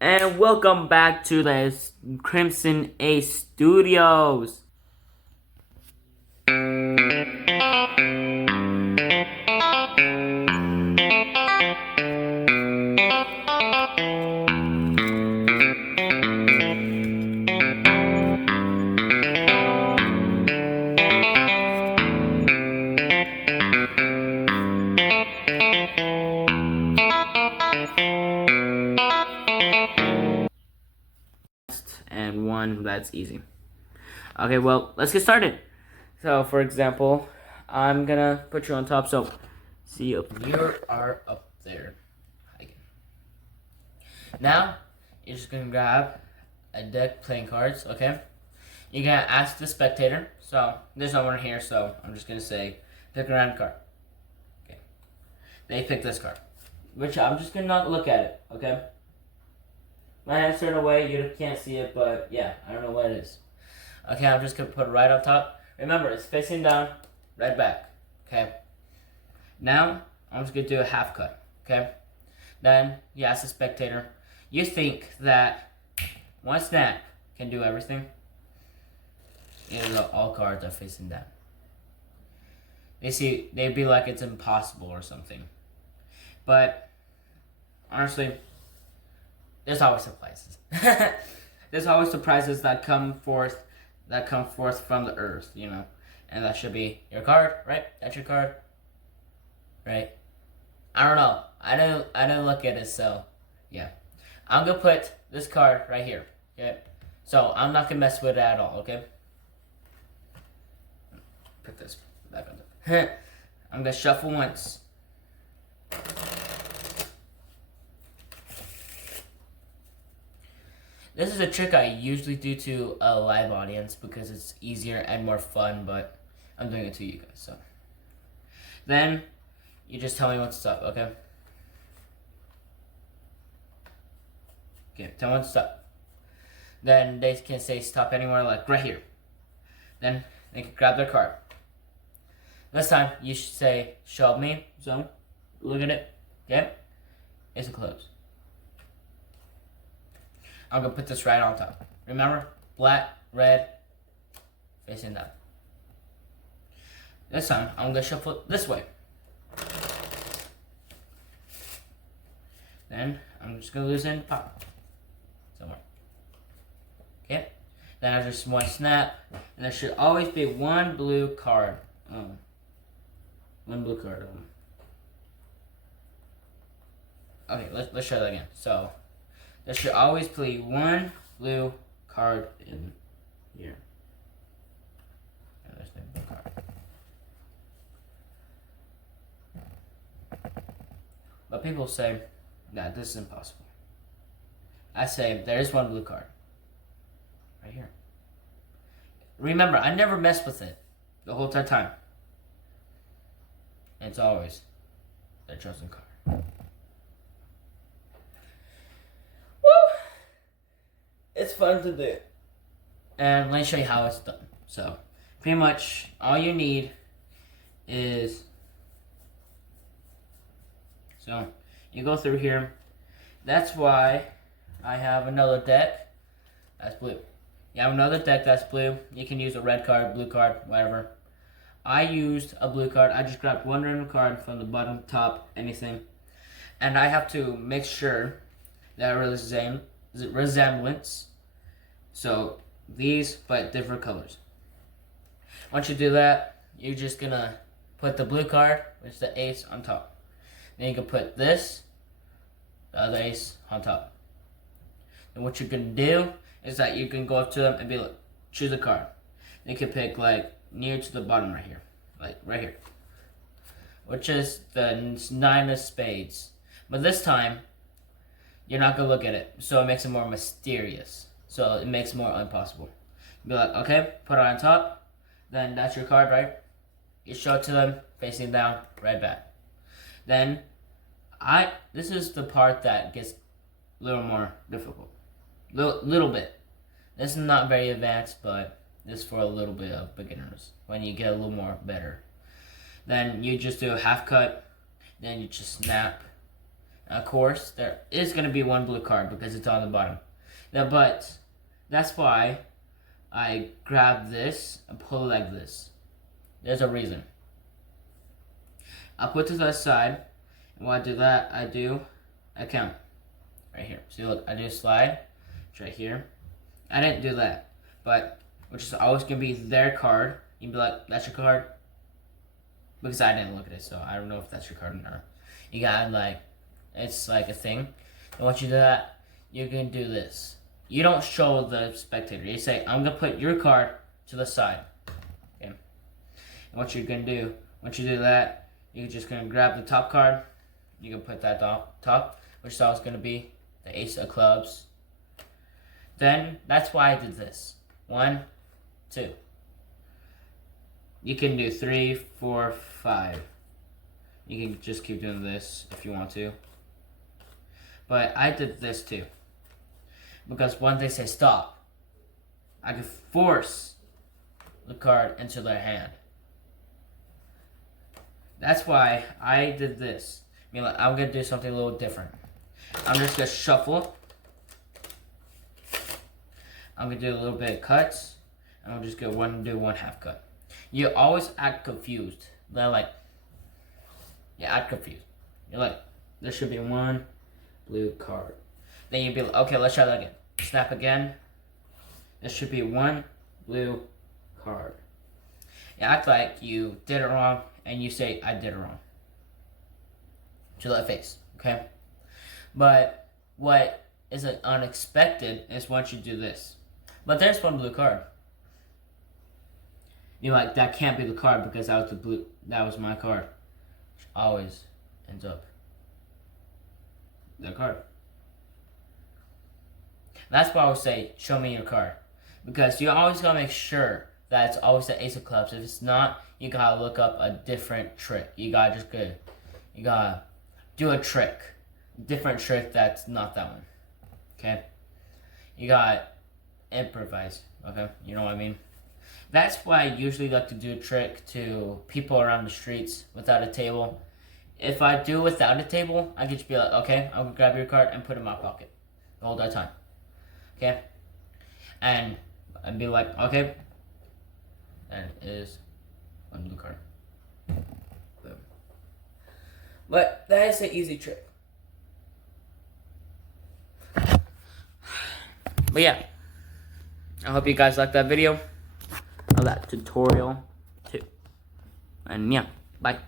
And welcome back to the Crimson Ace Studios. And one that's easy. Okay, well, let's get started. So, for example, I'm gonna put you on top. So, see you are up there. Now, you're just gonna grab a deck playing cards, okay? You're gonna ask the spectator. So, there's no one here, so I'm just gonna say, pick a random card. Okay. They pick this card, which I'm just gonna not look at it, okay? My hand's turned away, you can't see it, but yeah, I don't know what it is. Okay, I'm just gonna put it right on top. Remember, it's facing down, right back, okay? Now, I'm just gonna do a half cut, okay? Then, you ask the spectator, you think that one snap can do everything? All cards are facing down. They'd be like it's impossible or something. But, honestly, there's always surprises. There's always surprises that come forth from the earth, you know. And that should be your card, right? That's your card. Right? I don't know. I didn't look at it, so yeah. I'm gonna put this card right here. Okay? So I'm not gonna mess with it at all, okay? Put this back on there. I'm gonna shuffle once. This is a trick I usually do to a live audience because it's easier and more fun, but I'm doing it to you guys, so. Then, you just tell me what's up, okay? Okay, tell me what's up. Then they can say stop anywhere, like right here. Then they can grab their card. This time, you should say, show me, so, look at it, okay? It's a close. I'm gonna put this right on top. Remember? Black, red, facing down. This time, I'm gonna shuffle it this way. Then, I'm just gonna loosen the pop. Somewhere. Okay? Then there's just one snap. And there should always be one blue card. One blue card. Okay, let's try that again. So, there should always be one blue card in here. And there's no blue card. But people say that this is impossible. I say there is one blue card. Right here. Remember, I never mess with it the whole time. And it's always the chosen card. It's fun to do. And let me show you how it's done. So, pretty much all you need is, so you go through here. That's why I have another deck that's blue. You have another deck that's blue. You can use a red card, blue card, whatever. I used a blue card. I just grabbed one random card from the bottom, top, anything. And I have to make sure that resemblance. So these, but different colors. Once you do that, you're just gonna put the blue card, which is the ace, on top. Then you can put this, the other ace, on top. And what you can do is that you can go up to them and be like, choose a card. You can pick like near to the bottom right here, like right here, which is the 9 of spades. But this time, you're not gonna look at it, so it makes it more mysterious. So it makes it more impossible. Be like, okay, put it on top. Then that's your card, right? You show it to them, facing down, right back. Then, this is the part that gets a little more difficult. Little bit. This is not very advanced, but this is for a little bit of beginners. When you get a little more better. Then you just do a half cut. Then you just snap. Of course, there is going to be one blue card because it's on the bottom. Now, but that's why I grab this and pull it like this. There's a reason. I'll put this to the side, and when I do that, I count. Right here. See, look, I do slide. It's right here. I didn't do that, but which is always going to be their card. You'd be like, that's your card? Because I didn't look at it, so I don't know if that's your card or not. You got like, it's like a thing. And once you do that, you can do this. You don't show the spectator. You say, I'm going to put your card to the side. Okay. And what you're going to do, once you do that, you're just going to grab the top card. You can put that top, which is always going to be the ace of clubs. Then, that's why I did this. 1, 2. You can do 3, 4, 5. You can just keep doing this if you want to. But I did this too. Because when they say stop, I can force the card into their hand. That's why I did this. I mean, like, I'm going to do something a little different. I'm just going to shuffle. I'm going to do a little bit of cuts. And I'm just going to do one half cut. You always act confused. They're like, you act confused. You're like, there should be one blue card. Then you'd be like, okay, let's try that again. Snap again. There should be one blue card. You act like you did it wrong, and you say, I did it wrong. To that face, okay? But what is unexpected is once you do this. But there's one blue card. You're like, that can't be the card because that was my card. Which always ends up the card. That's why I would say, show me your card. Because you always gotta make sure that it's always the ace of clubs. If it's not, you gotta look up a different trick. You gotta do a trick. Different trick that's not that one. Okay? You gotta improvise. Okay? You know what I mean? That's why I usually like to do a trick to people around the streets without a table. If I do without a table, I can just be like, okay, I'm gonna grab your card and put it in my pocket the whole time. Okay? And I'd be like, okay, that is one blue card. Boom. But that is an easy trick. But yeah, I hope you guys liked that video. That tutorial too. And yeah, bye.